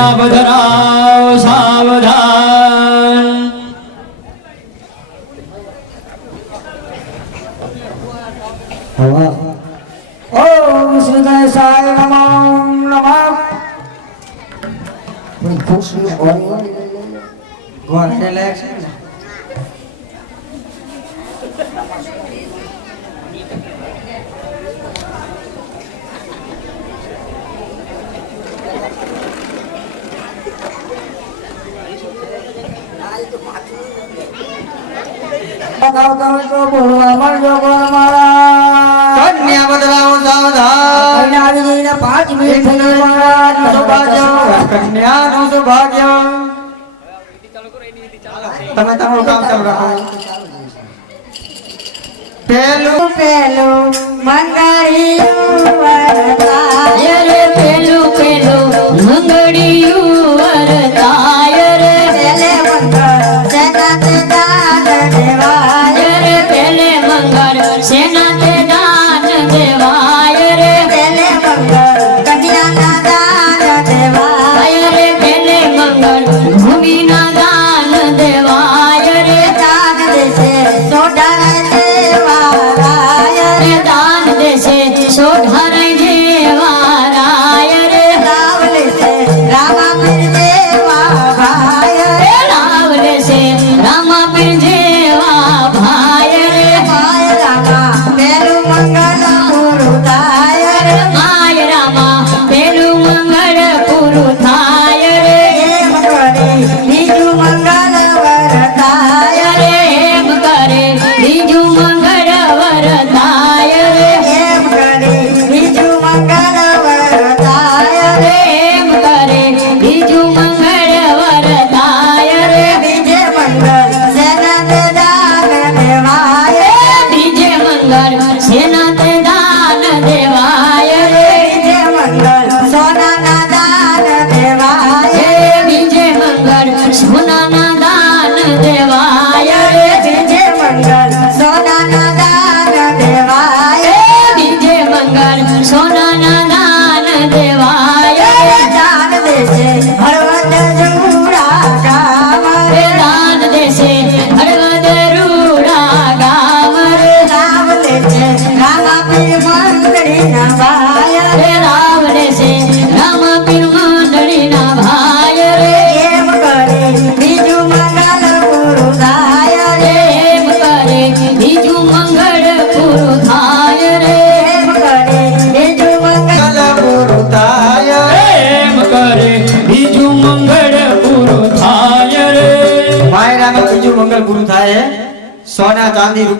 કન્યા બદરાવ સાવધાન ઓમ શ્રી ગણેશાય નમો નમઃ ખુશી હોય ગોરને લે છે તમે તમારું કામ ચાલુ રાખો પેલું પેલું મંગળિયું પેલું પેલું મંગળિયું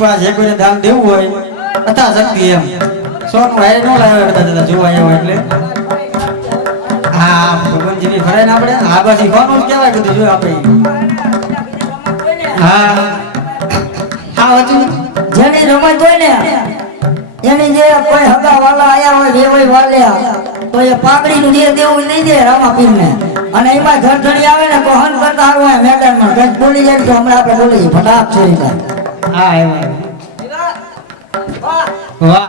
રૂપિયા કોઈને દાન દેવું હોય, અથા શક્તિ એમ. સોનું હારે ન લાવ્યા કરતા દાદા, જોવા આવ્યો એટલે. હા ભગવાનજીની ફરાય ને આપણે. હા, બસ ઈ કોનું બધું જો આપણે હા. હા, હજુ જેની રમત હોય ને, એની જે કોઈ હગા વાલા આયા હોય વેવાઈ વાલ્યા, તો એ પાકડી નું જે દેવું નહીં દે રામાપીર ને અને એમાં ઝણઝણી આવે ને, તો હન કરતા આવે મેદાનમાં. બોલી જાય તો હમણાં આપડે બોલી ફટાક છોડી હા આવ્યો વાહ.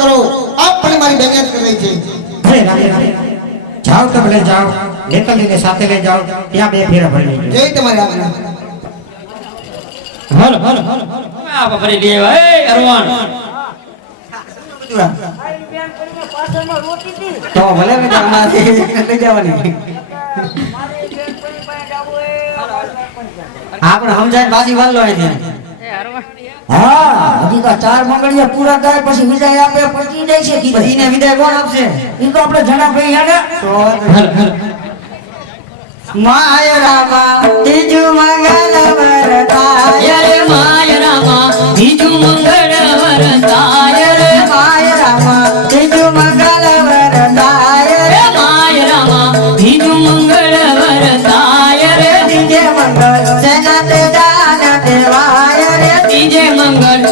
કરો. આપ પણ મારી બેગેજ કરી છે. ભલે રાધે રાધે જાઓ તમે લઈ જાઓ. નેતાજીને સાથે લઈ જાઓ. ત્યાં બે ફેરા ભરી લેજો. જય તમારે આગળ હર હર હર આ પકડી લે એ અરવાણ લઈ જવાની. આપણે સમજાય બાજી વાલ લો એ હા હજી તો ચાર મંગળિયા પૂરા થાય પછી વિદાય આપે પછી વિદાય છે કીધું એને વિદાય કોણ આપશે? એ તો આપણે જણા ભાઈ યાદ તો માય રામા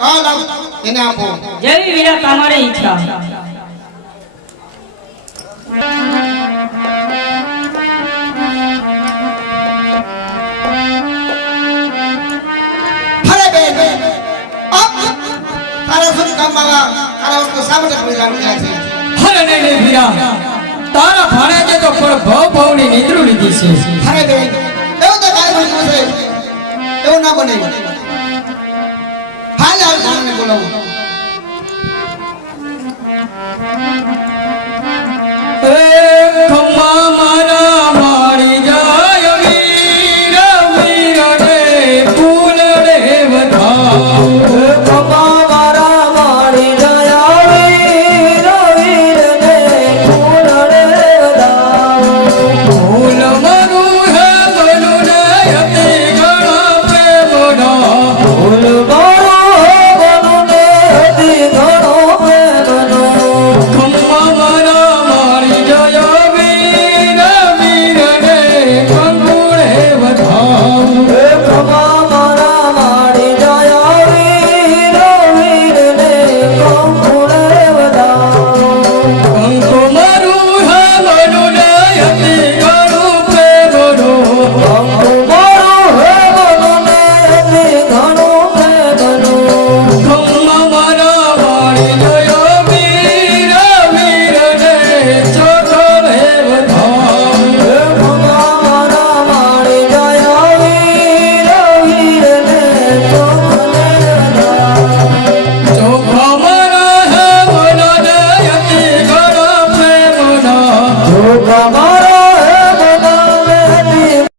હા લાવ એને આપો. જેવી વીરા તમારી ઈચ્છા. તારા ભાણેજે તો પર ભવ ભવની નિદ્રું લીધી છે. અરે બેન. એવું તો કાંઈ બન્યું છે. એવું ના બને. carne con la.